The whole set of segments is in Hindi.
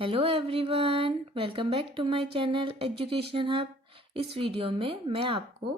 Hello everyone, welcome back to my channel education hub. इस वीडियो में मैं आपको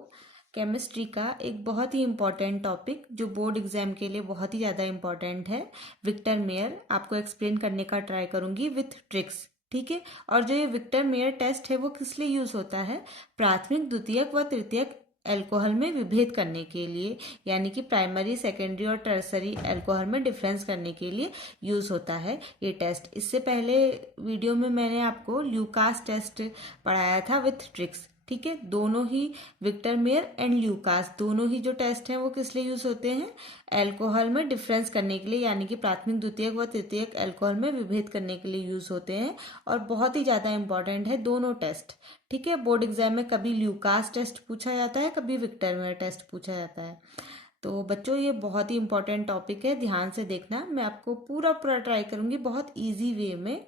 केमिस्ट्री का एक बहुत ही इम्पॉर्टेंट टॉपिक जो बोर्ड एग्जाम के लिए बहुत ही ज़्यादा इम्पॉर्टेंट है, विक्टर मेयर, आपको एक्सप्लेन करने का ट्राई करूँगी विथ ट्रिक्स। ठीक है। और जो ये विक्टर मेयर टेस्ट है वो किस लिए यूज़ होता है? प्राथमिक, द्वितीयक व तृतीयक अल्कोहल में विभेद करने के लिए, यानी कि प्राइमरी, सेकेंडरी और टर्सरी अल्कोहल में डिफरेंस करने के लिए यूज़ होता है ये टेस्ट। इससे पहले वीडियो में मैंने आपको ल्यूकास टेस्ट पढ़ाया था विथ ट्रिक्स। ठीक है। दोनों ही विक्टर मेयर एंड ल्यूकास दोनों ही जो टेस्ट हैं वो किस लिए यूज़ होते हैं? अल्कोहल में डिफरेंस करने के लिए, यानी कि प्राथमिक, द्वितीयक व तृतीयक अल्कोहल में विभेद करने के लिए यूज़ होते हैं। और बहुत ही ज़्यादा इंपॉर्टेंट है दोनों टेस्ट। ठीक है। बोर्ड एग्जाम में कभी ल्यूकास टेस्ट पूछा जाता है, कभी विक्टर मेयर टेस्ट पूछा जाता है। तो बच्चों, ये बहुत ही इंपॉर्टेंट टॉपिक है, ध्यान से देखना। मैं आपको पूरा पूरा ट्राई करूंगी बहुत इजी वे में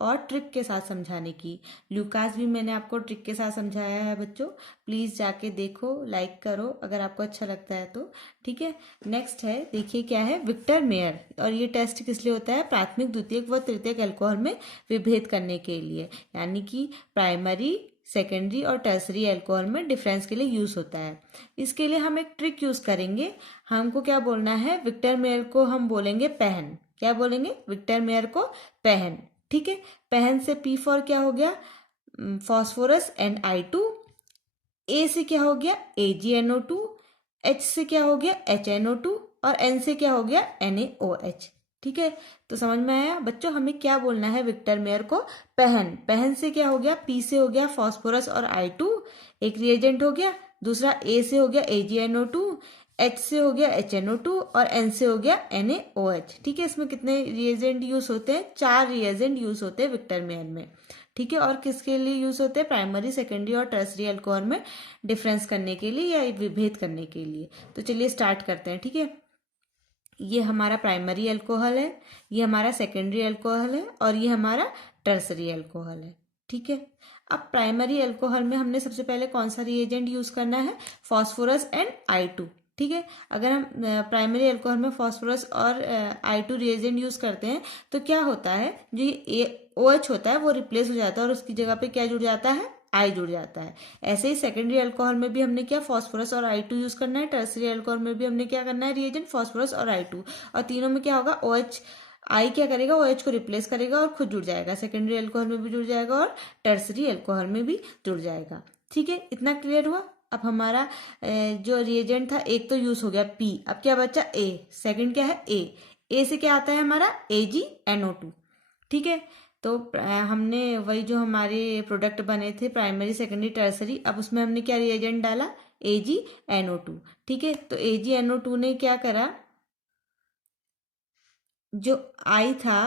और ट्रिक के साथ समझाने की। ल्यूकास भी मैंने आपको ट्रिक के साथ समझाया है बच्चों, प्लीज़ जाके देखो, लाइक करो अगर आपको अच्छा लगता है तो। ठीक है। नेक्स्ट है, देखिए क्या है, विक्टर मेयर। और ये टेस्ट किस लिए होता है? प्राथमिक, द्वितीयक व तृतीयक अल्कोहल में विभेद करने के लिए, यानी कि प्राइमरी, सेकेंडरी और टर्सरी अल्कोहल में डिफरेंस के लिए यूज़ होता है। इसके लिए हम एक ट्रिक यूज़ करेंगे। हमको क्या बोलना है? विक्टर मेयर को हम बोलेंगे पहन। क्या बोलेंगे? विक्टर मेयर को पहन। ठीक है। पहन से पी फॉर क्या हो गया? Phosphorus and I2। ए से क्या हो गया? AgNO2। एच से क्या हो गया? HNO2। और एन से क्या हो गया? NaOH। ठीक है। तो समझ में आया बच्चों, हमें क्या बोलना है? विक्टर मेयर को पहन। पहन से क्या हो गया? पी से हो गया फॉस्फोरस और I2, एक रिएजेंट हो गया। दूसरा ए से हो गया AgNO2, एच से हो गया HNO2 और एन से हो गया NaOH। ठीक है। इसमें कितने रिएजेंट यूज होते हैं? 4 रिएजेंट यूज होते हैं विक्टर मेयर में। ठीक है। और किसके लिए यूज होते हैं? प्राइमरी, सेकेंडरी और टर्सरी अल्कोहल में डिफरेंस करने के लिए या विभेद करने के लिए। तो चलिए स्टार्ट करते हैं। ठीक है। ये हमारा प्राइमरी अल्कोहल है, ये हमारा सेकेंडरी अल्कोहल है और ये हमारा टर्सरी अल्कोहल है। ठीक है। अब प्राइमरी अल्कोहल में हमने सबसे पहले कौन सा रिएजेंट यूज करना है? Phosphorus and I2। ठीक है। अगर हम प्राइमरी अल्कोहल में फॉस्फोरस और I2 रिएजेंट यूज करते हैं तो क्या होता है? जो ये OH होता है वो रिप्लेस हो जाता है और उसकी जगह पे क्या जुड़ जाता है? I जुड़ जाता है। ऐसे ही सेकेंडरी अल्कोहल में भी हमने क्या? फॉस्फोरस और I2 यूज करना है। टर्सरी अल्कोहल में भी हमने क्या करना है? रिएजेंट फॉस्फोरस और I2। और तीनों में क्या होगा? OH, I क्या करेगा? OH को रिप्लेस करेगा और खुद जुड़ जाएगा। सेकेंडरी अल्कोहल में भी जुड़ जाएगा और टर्सरी अल्कोहल में भी जुड़ जाएगा। ठीक है। इतना क्लियर हुआ? अब हमारा जो रिएजेंट था, एक तो यूज हो गया P, अब क्या बचा? A। सेकेंड क्या है? A से क्या आता है हमारा? AgNO2। ठीक है। तो हमने वही जो हमारे प्रोडक्ट बने थे प्राइमरी, सेकेंडरी, टर्सरी, अब उसमें हमने क्या रिएजेंट डाला? AgNO2। ठीक है। तो AgNO2 ने क्या करा? जो I था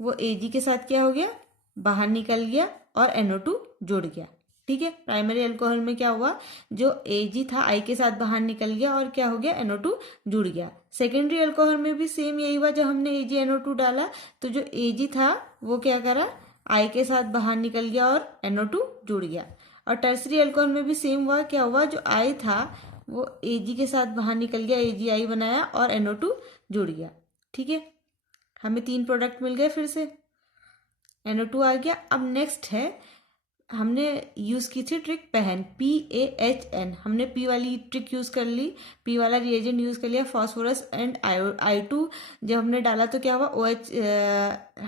वो Ag के साथ क्या हो गया? बाहर निकल गया और NO2 जुड़ गया। ठीक है। प्राइमरी अल्कोहल में क्या हुआ? जो Ag था I के साथ बाहर निकल गया और क्या हो गया? NO2 जुड़ गया। सेकेंडरी अल्कोहल में भी सेम यही हुआ, जब हमने AgNO2 डाला तो जो Ag था वो क्या करा? I के साथ बाहर निकल गया और NO2 जुड़ गया। और टर्सरी अल्कोहल में भी सेम हुआ, क्या हुआ? जो I था वो Ag के साथ बाहर निकल गया, AgI बनाया और NO2 जुड़ गया। ठीक है। हमें 3 प्रोडक्ट मिल गए फिर से, NO2 आ गया। अब नेक्स्ट है, हमने यूज़ की थी ट्रिक पहन, PAHN। हमने P वाली ट्रिक यूज़ कर ली, P वाला रिएजेंट यूज़ कर लिया। फॉस्फोरस एंड I2 जब हमने डाला तो क्या हुआ? OH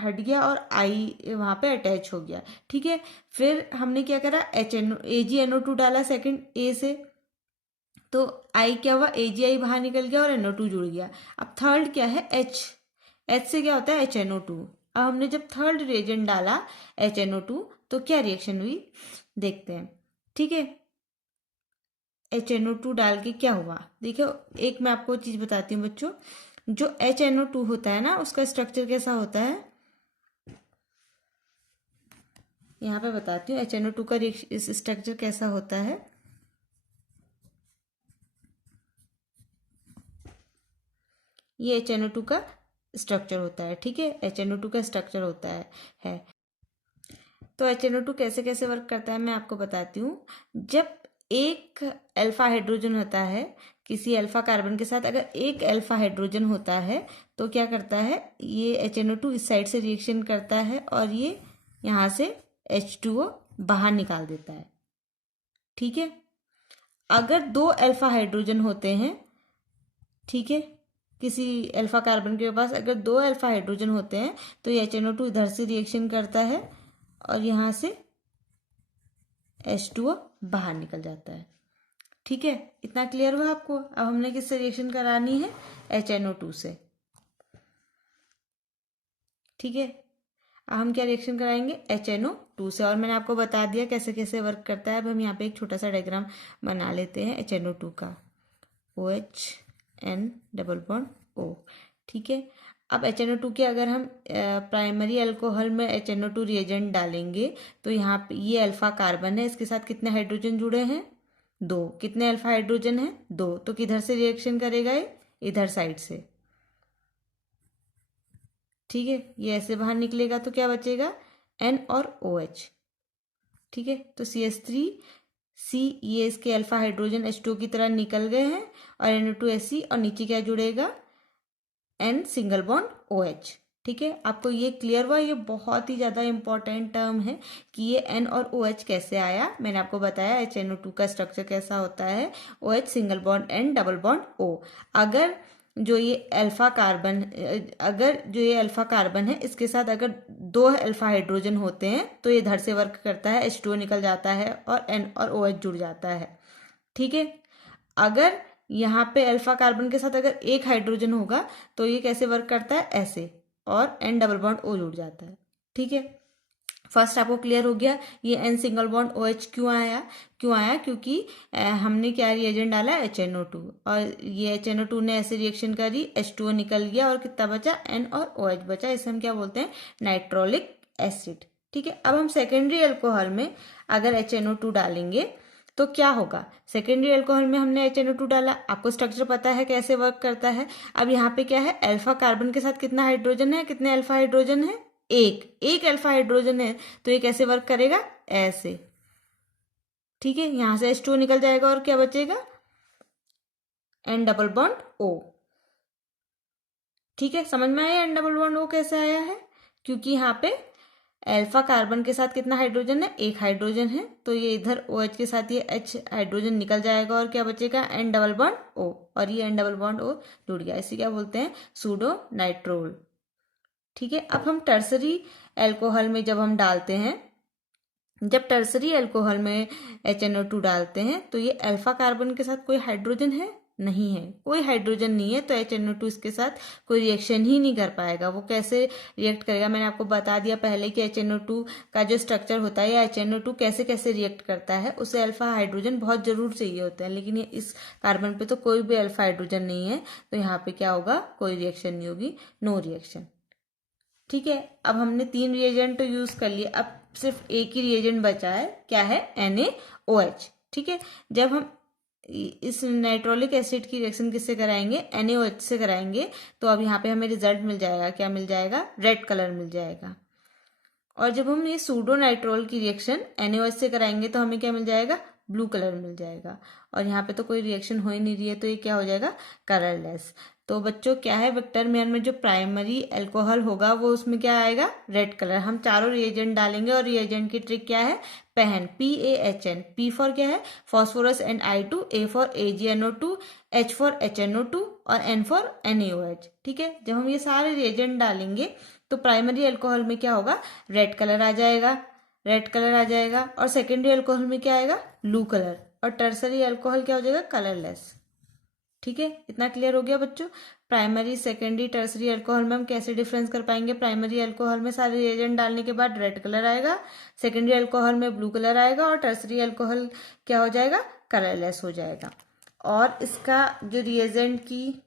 हट गया और I वहाँ पे अटैच हो गया। ठीक है। फिर हमने क्या करा? AgNO2 डाला सेकेंड A से, तो I क्या हुआ? AgI बाहर निकल गया और NO2 जुड़ गया। अब थर्ड क्या है? H से क्या होता है? HNO2। अब हमने जब थर्ड रिएजेंट डाला HNO2 तो क्या रिएक्शन हुई देखते हैं। ठीक है। HNO2 डाल के क्या हुआ देखो, एक मैं आपको चीज बताती हूँ बच्चों। जो HNO2 होता है ना, उसका स्ट्रक्चर कैसा होता है, यहाँ पे बताती हूँ। HNO2 का स्ट्रक्चर कैसा होता है? ये HNO2 का स्ट्रक्चर होता है। ठीक है। HNO2 का स्ट्रक्चर होता है। तो HNO2 कैसे कैसे वर्क करता है मैं आपको बताती हूँ। जब एक अल्फा हाइड्रोजन होता है किसी अल्फा कार्बन के साथ अगर एक अल्फा हाइड्रोजन होता है तो क्या करता है, ये HNO2 इस साइड से रिएक्शन करता है और ये यहाँ से H2O बाहर निकाल देता है। ठीक है, अगर दो अल्फा हाइड्रोजन होते हैं, ठीक है, किसी अल्फा कार्बन के पास अगर दो अल्फा हाइड्रोजन होते हैं तो ये HNO2 इधर से रिएक्शन करता है और यहाँ से H2O बाहर निकल जाता है। ठीक है, इतना क्लियर हुआ आपको। अब हमने किससे रिएक्शन करानी है, HNO2 से। ठीक है, अब हम क्या रिएक्शन कराएंगे, HNO2 से, और मैंने आपको बता दिया कैसे कैसे वर्क करता है। अब हम यहाँ पे एक छोटा सा डायग्राम बना लेते हैं HNO2 का, OH N double bond O। ठीक है, अब HNO2 के अगर हम प्राइमरी अल्कोहल में HNO2 रिएजेंट डालेंगे तो यहाँ पे ये अल्फा कार्बन है, इसके साथ कितने हाइड्रोजन जुड़े हैं, 2। कितने अल्फा हाइड्रोजन है, 2। तो किधर से रिएक्शन करेगा, ये इधर साइड से। ठीक है, ये ऐसे बाहर निकलेगा तो क्या बचेगा, N और OH। ठीक है, तो CH3C ये इसके अल्फा हाइड्रोजन H2 की तरह निकल गए हैं और NO2SC, और नीचे क्या जुड़ेगा, N सिंगल बॉन्ड OH। ठीक है, आपको ये क्लियर हुआ। ये बहुत ही ज़्यादा इंपॉर्टेंट टर्म है कि ये N और OH कैसे आया। मैंने आपको बताया HNO2 का स्ट्रक्चर कैसा होता है, OH single bond N double bond O। अगर जो ये अल्फा कार्बन है इसके साथ अगर दो अल्फा हाइड्रोजन होते हैं तो ये इधर से वर्क करता है, H2O निकल जाता है और N और OH जुड़ जाता है। ठीक है, अगर यहाँ पे अल्फा कार्बन के साथ अगर एक हाइड्रोजन होगा तो ये कैसे वर्क करता है, ऐसे, और N डबल बॉन्ड O जुड़ जाता है। ठीक है, फर्स्ट आपको क्लियर हो गया ये N सिंगल बॉन्ड OH क्यों आया, क्योंकि हमने क्या रिएजेंट डाला, HNO2, और ये HNO2 ने ऐसे रिएक्शन करी, H2O निकल गया और कितना बचा, N और OH बचा। इसे हम क्या बोलते हैं, नाइट्रोलिक एसिड। ठीक है, अब हम सेकेंडरी अल्कोहल में अगर HNO2 डालेंगे तो क्या होगा, सेकेंडरी अल्कोहल में हमने HNO2 डाला, आपको स्ट्रक्चर पता है कैसे वर्क करता है। अब यहाँ पे क्या है, अल्फा कार्बन के साथ कितना हाइड्रोजन है, कितने अल्फा हाइड्रोजन है, एक अल्फा हाइड्रोजन है, तो ये कैसे वर्क करेगा, ऐसे। ठीक है, यहां से H2O निकल जाएगा और क्या बचेगा, N डबल बॉन्ड O। ठीक है, समझ में आया N डबल बॉन्ड O कैसे आया है, क्योंकि यहाँ पे अल्फा कार्बन के साथ कितना हाइड्रोजन है, एक हाइड्रोजन है, तो ये इधर OH के साथ ये H हाइड्रोजन निकल जाएगा और क्या बचेगा, N डबल बॉन्ड O, और ये N डबल बॉन्ड O जुड़ गया। इसे क्या बोलते हैं, सूडो नाइट्रोल। ठीक है, अब हम टर्सरी अल्कोहल में जब हम डालते हैं, जब टर्सरी अल्कोहल में HNO2 डालते हैं तो ये अल्फा कार्बन के साथ कोई हाइड्रोजन है, नहीं है, कोई हाइड्रोजन नहीं है, तो HNO2 इसके साथ कोई रिएक्शन ही नहीं कर पाएगा। वो कैसे रिएक्ट करेगा, मैंने आपको बता दिया पहले कि HNO2 का जो स्ट्रक्चर होता है या HNO2 कैसे कैसे रिएक्ट करता है, उसे अल्फा हाइड्रोजन बहुत जरूर चाहिए होता है, लेकिन ये इस कार्बन पे तो कोई भी अल्फा हाइड्रोजन नहीं है, तो यहाँ पे क्या होगा, कोई रिएक्शन नहीं होगी, नो रिएक्शन। ठीक है, अब हमने 3 रिएजेंट तो यूज कर लिए, अब सिर्फ एक ही रिएजेंट बचा है, क्या है, NaOH। ठीक है, जब हम इस नाइट्रोलिक एसिड की रिएक्शन किससे कराएंगे, NaOH से कराएंगे, तो अब यहाँ पे हमें रिजल्ट मिल जाएगा, क्या मिल जाएगा, रेड कलर मिल जाएगा। और जब हम ये सूडो नाइट्रोल की रिएक्शन NaOH से कराएंगे तो हमें क्या मिल जाएगा, ब्लू कलर मिल जाएगा। और यहाँ पे तो कोई रिएक्शन हो ही नहीं रही है, तो ये क्या हो जाएगा, कलरलेस। तो बच्चों क्या है, विक्टर मेयर में जो प्राइमरी अल्कोहल होगा वो उसमें क्या आएगा, रेड कलर। हम चारों रिएजेंट डालेंगे और रिएजेंट की ट्रिक क्या है, PAHN, PAHN, P फॉर क्या है, phosphorus and I2, A for AgNO2, H for HNO2 और N फॉर NaOH। ठीक है, जब हम ये सारे रिएजेंट डालेंगे तो प्राइमरी अल्कोहल में क्या होगा, रेड कलर आ जाएगा, रेड कलर आ जाएगा, और सेकेंडरी अल्कोहल में क्या आएगा, ब्लू कलर, और टर्सरी अल्कोहल क्या हो जाएगा, कलरलेस। ठीक है, इतना क्लियर हो गया बच्चों। प्राइमरी, सेकेंडरी, टर्सरी अल्कोहल में हम कैसे डिफरेंस कर पाएंगे, प्राइमरी अल्कोहल में सारे रिएजेंट डालने के बाद रेड कलर आएगा, सेकेंडरी अल्कोहल में ब्लू कलर आएगा, और टर्सरी अल्कोहल क्या हो जाएगा, कलरलेस हो जाएगा। और इसका जो रिएजेंट की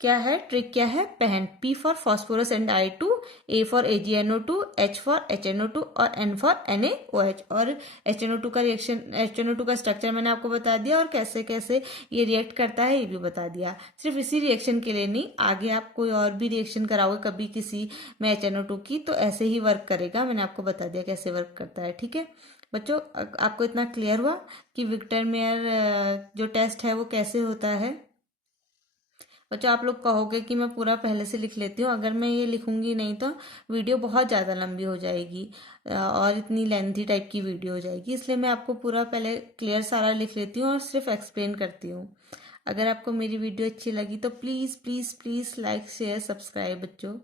क्या है, ट्रिक क्या है, PAHN, P for phosphorus and I2, A for AgNO2, H for HNO2 और N फॉर NaOH। और HNO2 का रिएक्शन, HNO2 का स्ट्रक्चर मैंने आपको बता दिया और कैसे कैसे ये रिएक्ट करता है ये भी बता दिया। सिर्फ इसी रिएक्शन के लिए नहीं, आगे आप कोई और भी रिएक्शन कराओगे कभी किसी में HNO2 की तो ऐसे ही वर्क करेगा, मैंने आपको बता दिया कैसे वर्क करता है। ठीक है बच्चों, आपको इतना क्लियर हुआ कि विक्टर मेयर जो टेस्ट है वो कैसे होता है। बच्चों आप लोग कहोगे कि मैं पूरा पहले से लिख लेती हूँ, अगर मैं ये लिखूंगी नहीं तो वीडियो बहुत ज़्यादा लंबी हो जाएगी और इतनी लेंथी टाइप की वीडियो हो जाएगी, इसलिए मैं आपको पूरा पहले क्लियर सारा लिख लेती हूँ और सिर्फ एक्सप्लेन करती हूँ। अगर आपको मेरी वीडियो अच्छी लगी तो please please please like share subscribe बच्चों।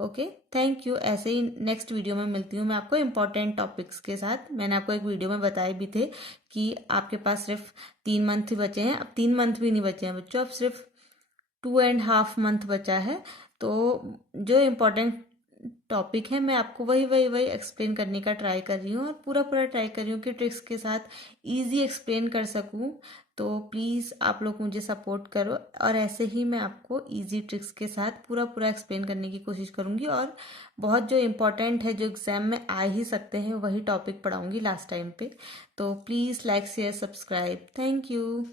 Okay, thank you. ऐसे ही नेक्स्ट वीडियो में मिलती हूँ मैं आपको इम्पोर्टेंट टॉपिक्स के साथ। मैंने आपको एक वीडियो में बताए भी थे कि आपके पास सिर्फ 3 मंथ ही बचे हैं, अब 3 मंथ भी नहीं बचे हैं बच्चों, अब सिर्फ 2.5 मंथ बचा है। तो जो इम्पोर्टेंट टॉपिक है मैं आपको वही वही वही एक्सप्लेन करने का ट्राई कर रही हूँ और पूरा पूरा ट्राई कर रही हूँ कि ट्रिक्स के साथ इजी एक्सप्लेन कर सकूँ। तो प्लीज़ आप लोग मुझे सपोर्ट करो और ऐसे ही मैं आपको इजी ट्रिक्स के साथ पूरा पूरा एक्सप्लेन करने की कोशिश करूँगी और बहुत जो इम्पोर्टेंट है, जो एग्ज़ाम में आ ही सकते हैं, वही टॉपिक पढ़ाऊँगी लास्ट टाइम पे। तो please like share subscribe. Thank you.